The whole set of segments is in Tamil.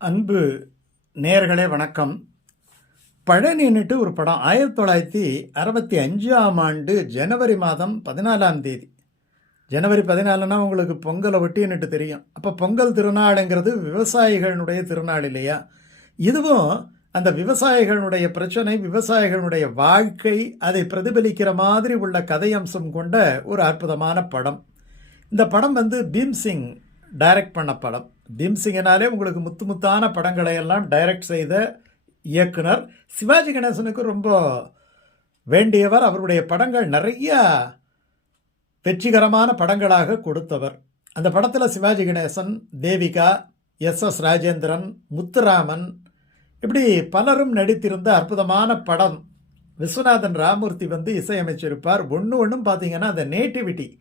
அன்பு நேர்களே வணக்கம். பழனின்னுட்டு ஒரு படம். ஆயிரத்தி தொள்ளாயிரத்தி அறுபத்தி அஞ்சாம் ஆண்டு ஜனவரி மாதம் பதினாலாம் தேதி. ஜனவரி பதினாலுன்னா உங்களுக்கு பொங்கலை ஒட்டின்னுட்டு தெரியும். அப்போ பொங்கல் திருநாளுங்கிறது விவசாயிகளுடைய திருநாள் இல்லையா? இதுவும் அந்த விவசாயிகளுடைய பிரச்சனை விவசாயிகளுடைய வாழ்க்கை அதை பிரதிபலிக்கிற மாதிரி உள்ள கதையம்சம் கொண்ட ஒரு அற்புதமான படம். இந்த படம் வந்து பீம்சிங் டைரக்ட் பண்ண படம். திம்சிங்கனாலே உங்களுக்கு முத்து முத்தான படங்களை எல்லாம் டைரக்ட் செய்த இயக்குனர். சிவாஜி கணேசனுக்கு ரொம்ப வேண்டியவர் அவருடைய படங்கள் நிறைய வெற்றிகரமான படங்களாக கொடுத்தவர். அந்த படத்தில் சிவாஜி கணேசன் தேவிகா எஸ் எஸ் ராஜேந்திரன் முத்துராமன் இப்படி பலரும் நடித்திருந்த அற்புதமான படம். விஸ்வநாதன் ராமூர்த்தி வந்து இசையமைச்சிருப்பார். ஒன்று ஒன்றும் பார்த்தீங்கன்னா அந்த நேட்டிவிட்டி.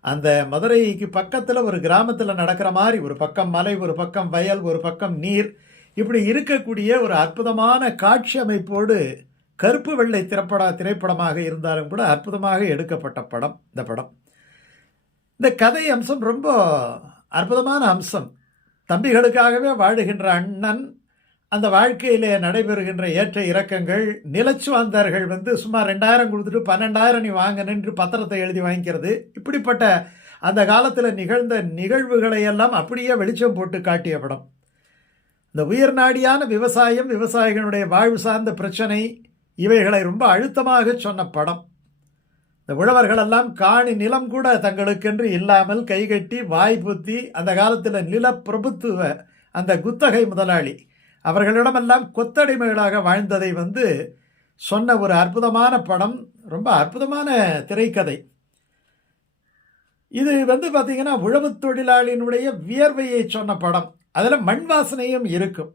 அந்த மதுரைக்கு பக்கத்தில் ஒரு கிராமத்தில் நடக்கிற மாதிரி ஒரு பக்கம் மலை ஒரு பக்கம் வயல் ஒரு பக்கம் நீர் இப்படி இருக்கக்கூடிய ஒரு அற்புதமான காட்சி அமைப்போடு கருப்பு வெள்ளை திரைப்பட திரைப்படமாக இருந்தாலும் கூட அற்புதமாக எடுக்கப்பட்ட படம் இந்த படம். இந்த கதை அம்சம் ரொம்ப அற்புதமான அம்சம். தம்பிகளுக்காகவே வாழுகின்ற அண்ணன் அந்த வாழ்க்கையிலே நடைபெறுகின்ற ஏற்ற இறக்கங்கள் நிலச்சுவாந்தார்கள் வந்து சும்மா ரெண்டாயிரம் கொடுத்துட்டு பன்னெண்டாயிரம் நீ வாங்க பத்திரத்தை எழுதி வாங்கிக்கிறது. இப்படிப்பட்ட அந்த காலத்தில் நிகழ்ந்த நிகழ்வுகளை எல்லாம் அப்படியே வெளிச்சம் போட்டு காட்டிய படம். இந்த உயர் நாடியான விவசாயம் விவசாயிகளுடைய வாழ்வு சார்ந்த பிரச்சனை இவைகளை ரொம்ப அழுத்தமாக சொன்ன படம். இந்த உழவர்களெல்லாம் காணி நிலம் கூட தங்களுக்கென்று இல்லாமல் கைகட்டி வாய்ப்புத்தி அந்த காலத்தில் நிலப்பிரபுத்துவ அந்த குத்தகை முதலாளி அவர்களிடமெல்லாம் கொத்தடிமைகளாக வாழ்ந்ததை வந்து சொன்ன ஒரு அற்புதமான படம் ரொம்ப அற்புதமான திரைக்கதை. இது வந்து பார்த்தீங்கன்னா உழவு தொழிலாளியினுடைய வியர்வையை சொன்ன படம். அதில் மண் வாசனையும் இருக்கும்.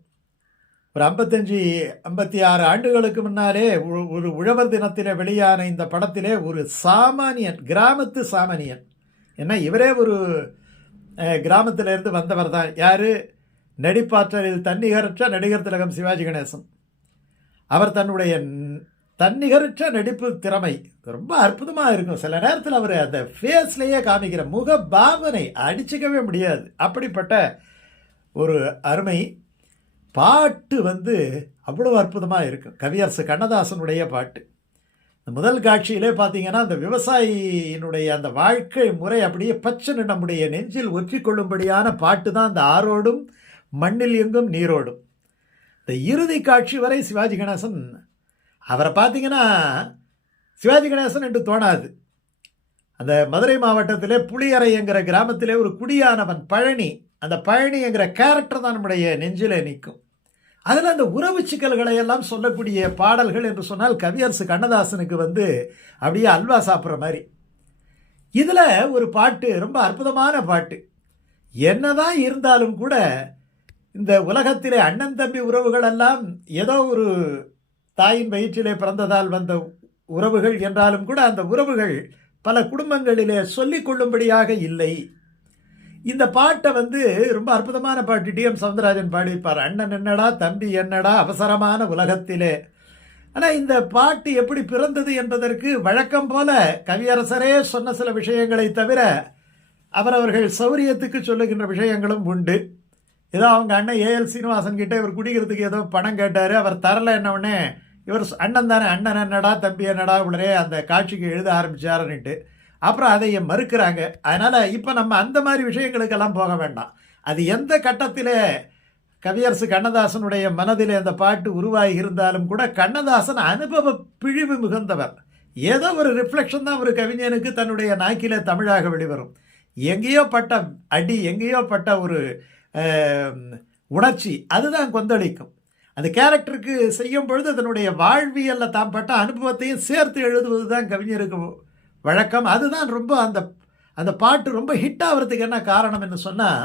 ஒரு ஐம்பத்தஞ்சு ஐம்பத்தி ஆறு ஆண்டுகளுக்கு முன்னாலே ஒரு- ஒரு உழவர் தினத்தில் வெளியான இந்த படத்திலே ஒரு சாமானியன் கிராமத்து சாமானியன். ஏன்னா இவரே ஒரு கிராமத்திலேருந்து வந்தவர் தான். யார்? நடிப்பாற்றலில் தன்னிகரற்ற நடிகர் திலகம் சிவாஜி கணேசன். அவர் தன்னுடைய தன்னிகரற்ற நடிப்பு திறமை ரொம்ப அற்புதமாக இருக்கும். சில நேரத்தில் அவர் அந்த ஃபேஸ்லேயே காமிக்கிற முக பாவனை அடிச்சுக்கவே முடியாது. அப்படிப்பட்ட ஒரு அருமை பாட்டு வந்து அவ்வளோ அற்புதமாக இருக்கும். கவியரசு கண்ணதாசனுடைய பாட்டு. இந்த முதல் காட்சியிலே பார்த்தீங்கன்னா அந்த விவசாயியினுடைய அந்த வாழ்க்கை முறை அப்படியே பச்சை நம்முடைய நெஞ்சில் ஒற்றிக்கொள்ளும்படியான பாட்டு தான் அந்த ஆரோடும் மண்ணில் எங்கும் நீரோடும். இந்த இறுதி காட்சி வரை சிவாஜி கணேசன் அவரை பார்த்தீங்கன்னா சிவாஜி கணேசன் என்று தோணாது. அந்த மதுரை மாவட்டத்திலே புளியரை என்கிற கிராமத்திலே ஒரு குடியானவன் பழனி அந்த பழனி என்கிற கேரக்டர் தான் நம்முடைய நெஞ்சிலே நிற்கும். அதில் அந்த உறவு சிக்கல்களை எல்லாம் சொல்லக்கூடிய பாடல்கள் என்று சொன்னால் கவியரசு கண்ணதாசனுக்கு வந்து அப்படியே அல்வா சாப்பிட்ற மாதிரி. இதில் ஒரு பாட்டு ரொம்ப அற்புதமான பாட்டு. என்னதான் இருந்தாலும் கூட இந்த உலகத்திலே அண்ணன் தம்பி உறவுகள் எல்லாம் ஏதோ ஒரு தாயின் வயிற்றிலே பிறந்ததால் வந்த உறவுகள் என்றாலும் கூட அந்த உறவுகள் பல குடும்பங்களிலே சொல்லிக் கொள்ளும்படியாக இல்லை. இந்த பாட்டை வந்து ரொம்ப அற்புதமான பாட்டு. டிஎம் சவுந்தரராஜன் பாடியிருப்பார். அண்ணன் என்னடா தம்பி என்னடா அவசரமான உலகத்திலே. ஆனால் இந்த பாட்டு எப்படி பிறந்தது என்பதற்கு வழக்கம் போல கவியரசரே சொன்ன சில விஷயங்களை தவிர அவரவர்கள் சௌரியத்துக்கு சொல்லுகின்ற விஷயங்களும் உண்டு. ஏதோ அவங்க அண்ணன் ஏஎல் சீனிவாசன் கிட்ட இவர் குடிக்கிறதுக்கு ஏதோ பணம் கேட்டார். அவர் தரல என்ன இவர் அண்ணன் தானே அண்ணன் என்னடா தம்பி என்னடா உள்ளே அந்த காட்சிக்கு எழுத ஆரம்பிச்சாருன்னுட்டு. அப்புறம் அதை மறுக்கிறாங்க? அதனால் இப்போ நம்ம அந்த மாதிரி விஷயங்களுக்கெல்லாம் போக வேண்டாம். அது எந்த கட்டத்தில் கவியரசு கண்ணதாசனுடைய மனதில் அந்த பாட்டு உருவாகி இருந்தாலும் கூட கண்ணதாசன் அனுபவ பிழிவு மிகுந்தவர். ஏதோ ஒரு ரிஃப்ளெக்ஷன் தான் ஒரு கவிஞனுக்கு தன்னுடைய நாக்கில தமிழாக வெளிவரும். எங்கேயோ பட்ட அடி எங்கேயோ பட்ட ஒரு உணர்ச்சி அதுதான் கொந்தளிக்கும். அந்த கேரக்டருக்கு செய்யும் பொழுது அதனுடைய வாழ்வியலில் தாம் பட்ட அனுபவத்தையும் சேர்த்து எழுதுவது தான் கவிஞருக்கு வழக்கம். அதுதான் ரொம்ப அந்த அந்த பாட்டு ரொம்ப ஹிட் ஆகிறதுக்கு என்ன காரணம் என்று சொன்னால்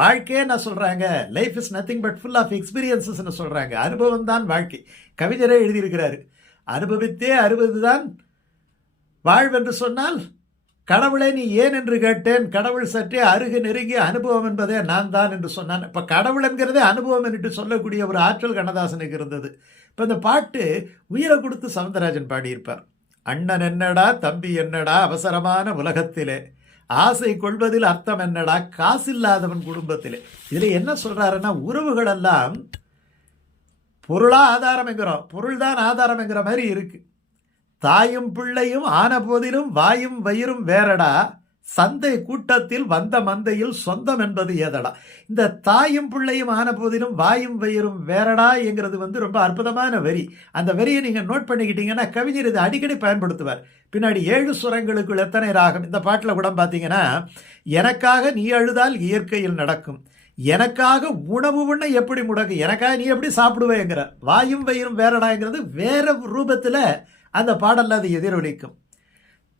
வாழ்க்கையே என்ன சொல்கிறாங்க life is nothing but full of எக்ஸ்பீரியன்ஸஸ்ன்னு சொல்கிறாங்க அனுபவம் தான் வாழ்க்கை. கவிஞரே எழுதியிருக்கிறாரு. அனுபவித்தே அறுபது தான் வாழ்வென்று சொன்னால் கடவுளை நீ ஏன் என்று கேட்டேன்? கடவுள் சற்றே அருகு நெருங்கிய அனுபவம் என்பதே நான் தான் என்று சொன்னான். இப்போ கடவுள் என்கிறதே அனுபவம் என்று சொல்லக்கூடிய ஒரு ஆற்றல் கண்ணதாசனுக்கு இருந்தது. இப்போ இந்த பாட்டு உயிரை கொடுத்து சவுந்தரராஜன் பாடியிருப்பார். அண்ணன் என்னடா தம்பி என்னடா அவசரமான உலகத்திலே. ஆசை கொள்வதில் அர்த்தம் என்னடா காசில்லாதவன் குடும்பத்தில். இதில் என்ன சொல்கிறாருன்னா உறவுகளெல்லாம் பொருளாக ஆதாரம் என்கிறோம். பொருள் தான் ஆதாரம் என்கிற மாதிரி இருக்குது தாயும் பிள்ளையும் ஆன போதிலும் வாயும் வயிறும் வேறடா. சந்தை கூட்டத்தில் வந்த மந்தையில் சொந்தம் என்பது ஏதடா. இந்த தாயும் பிள்ளையும் ஆன போதிலும் வாயும் வயிறும் வேறடா என்கிறது வந்து ரொம்ப அற்புதமான வரி. அந்த வரியை நீங்கள் நோட் பண்ணிக்கிட்டீங்கன்னா கவிஞர் இதை அடிக்கடி பயன்படுத்துவார். பின்னாடி ஏழு சுரங்களுக்குள் எத்தனை ராகம்? இந்த பாட்டில் கூட பார்த்தீங்கன்னா எனக்காக நீ அழுதால் இயற்கையில் நடக்கும். எனக்காக உணவு உண்ண எப்படி முடக்கு? எனக்காக நீ எப்படி சாப்பிடுவேங்கிற வாயும் வயிறும் வேறடாங்கிறது வேற ரூபத்தில் அந்த பாடல்ல அது எதிரொலிக்கும்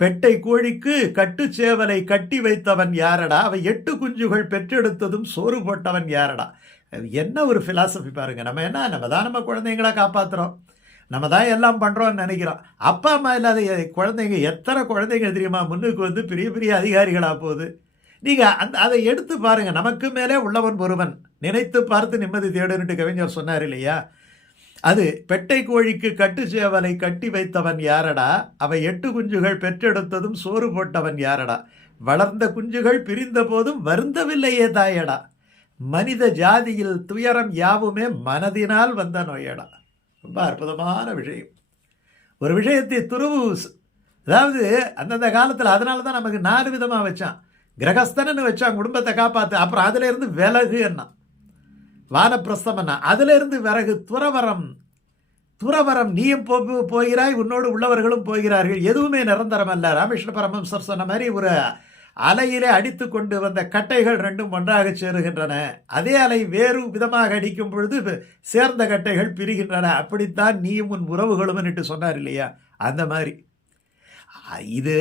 பெட்டை கோழிக்கு கட்டுச்சேவலை கட்டி வைத்தவன் யாரடா? அவ எட்டு குஞ்சுகள் பெற்றெடுத்ததும் சோறு போட்டவன் யாரடா? என்ன ஒரு ஃபிலாசபி பாருங்க. நம்ம என்ன? நம்ம தான் நம்ம குழந்தைங்கள காப்பாற்றுறோம் நம்ம தான் எல்லாம் பண்ணுறோம்னு நினைக்கிறோம். அப்பா அம்மா இல்லாத குழந்தைங்க எத்தனை குழந்தைங்க தெரியுமா? முன்னுக்கு வந்து பெரிய பெரிய அதிகாரிகளாக போகுது. நீங்கள் அந்த அதை எடுத்து பாருங்கள் நமக்கு மேலே உள்ளவன் ஒருவன். நினைத்து பார்த்து நிம்மதி தேடுன்ட்டு கவிஞர் சொன்னார் இல்லையா? அது பெட்டை கோழிக்கு கட்டு சேவலை கட்டி வைத்தவன் யாரடா? அவை எட்டு குஞ்சுகள் பெற்றெடுத்ததும் சோறு போட்டவன் யாரடா? வளர்ந்த குஞ்சுகள் பிரிந்த போதும் வருந்தவில்லையே தாயடா. மனித ஜாதியில் துயரம் யாவுமே மனதினால் வந்த நோயடா. ரொம்ப அற்புதமான விஷயம். ஒரு விஷயத்தை துருவு அதாவது அந்தந்த காலத்தில் அதனால தான் நமக்கு நாலு விதமாக வச்சான். கிரகஸ்தனன்னு வச்சான் குடும்பத்தை காப்பாற்று அப்புறம் அதிலேருந்து விலகு என்ன வானப்பிரஸ்தம் அதிலிருந்து விறகு துறவரம் துறவரம் நீயும் போ போகிறாய் உன்னோடு உள்ளவர்களும் போகிறார்கள். எதுவுமே நிரந்தரம் அல்ல. ராமகிருஷ்ண பரமஹம்சர் சொன்ன மாதிரி ஒரு அலையிலே அடித்து கொண்டு வந்த கட்டைகள் ரெண்டும் ஒன்றாக சேருகின்றன. அதே அலை வேறு விதமாக அடிக்கும் பொழுது சேர்ந்த கட்டைகள் பிரிகின்றன. அப்படித்தான் நீயும் உன் உறவுகளும் என்று சொன்னார் இல்லையா? அந்த மாதிரி. இது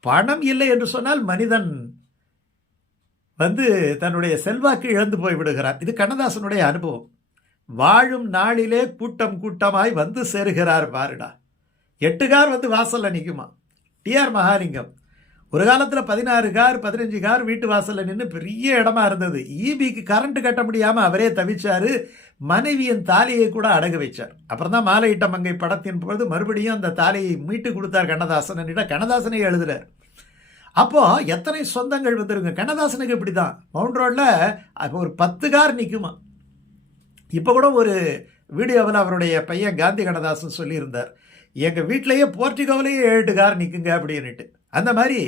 பணம் இல்லை என்று சொன்னால் மனிதன் வந்து தன்னுடைய செல்வாக்கு இழந்து போய் விடுகிறார். இது கண்ணதாசனுடைய அனுபவம். வாழும் நாளிலே கூட்டம் கூட்டமாய் வந்து சேருகிறார் பாருடா. எட்டு கார் வந்து வாசலில் நிற்குமா டிஆர் மகாலிங்கம். ஒரு காலத்தில் பதினாறு கார் பதினஞ்சு கார் வீட்டு வாசலில் நின்று பெரிய இடமா இருந்தது. ஈபிக்கு கரண்ட் கட்ட முடியாமல் அவரே தவிச்சார். மனைவியின் தாலியை கூட அடகு வைச்சார். அப்புறம் தான் மாலையிட்ட மங்கை படத்தின் பொழுது மறுபடியும் அந்த தாலியை மீட்டு கொடுத்தார் கண்ணதாசன். கண்ணதாசனை எழுதுறார். அப்போது எத்தனை சொந்தங்கள் வந்துருங்க? கண்ணதாசனுக்கு இப்படி தான் மவுண்ட் ரோடில் ஒரு பத்து கார் நிற்குமா இப்போ கூட ஒரு வீடியோவில் அவருடைய பையன் காந்தி கண்ணதாசன் சொல்லியிருந்தார். எங்கள் வீட்டிலேயே போர்ட்டிகோவிலேயே ஏழு கார் நிற்குங்க அப்படின்னுட்டு. அந்த மாதிரி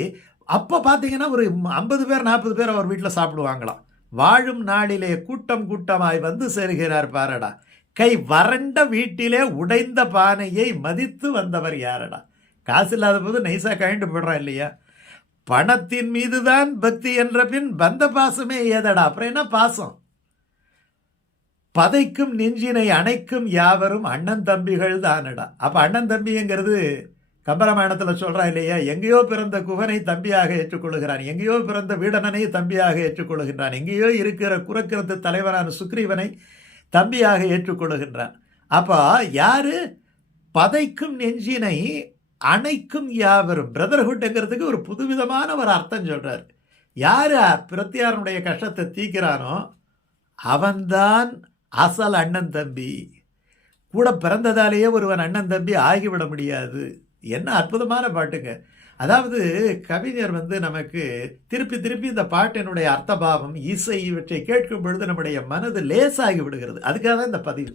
அப்போ பார்த்தீங்கன்னா ஒரு ஐம்பது பேர் நாற்பது பேர் அவர் வீட்டில் சாப்பிடுவாங்களாம். வாழும் நாளிலே கூட்டம் கூட்டமாய் வந்து சேருகிறார் பாரடா. கை வறண்ட வீட்டிலே உடைந்த பானையை மதித்து வந்தவர் யாரடா? காசு இல்லாத போது நைஸாக கழிண்டு போடுறான் இல்லையா? பணத்தின் மீதுதான் பக்தி என்ற பின் பந்த பாசமே ஏதடா? அப்புறம் என்ன பாசம்? பதைக்கும் நெஞ்சினை அணைக்கும் யாவரும் அண்ணன் தம்பிகள் தானடா? அப்ப அண்ணன் தம்பிங்கிறது கம்பராமாயணத்தில் சொல்கிறா இல்லையா? எங்கேயோ பிறந்த குகனை தம்பியாக ஏற்றுக்கொள்கிறான் எங்கேயோ பிறந்த வீடனனை தம்பியாக ஏற்றுக்கொள்கின்றான் எங்கேயோ இருக்கிற குரக்கிரத்து தலைவரான சுக்ரீவனை தம்பியாக ஏற்றுக்கொள்கின்றான் அப்போ யாரு? பதைக்கும் நெஞ்சினை அணைக்கும் யாவரும். பிரதர்ஹுட்டுங்கிறதுக்கு ஒரு புதுவிதமான ஒரு அர்த்தம் சொல்கிறார் யார் பிரத்தியாரனுடைய கஷ்டத்தை தீக்கிறானோ அவன்தான் அசல் அண்ணன் தம்பி. கூட பிறந்ததாலேயே ஒருவன் அண்ணன் தம்பி ஆகிவிட முடியாது. என்ன அற்புதமான பாட்டுங்க. அதாவது கவிஞர் வந்து நமக்கு திருப்பி திருப்பி இந்த பாட்டினுடைய அர்த்தபாவம் இசை இவற்றை கேட்கும் பொழுது நம்முடைய மனது லேசாகி விடுகிறது. அதுக்காக தான் இந்த பதிவு.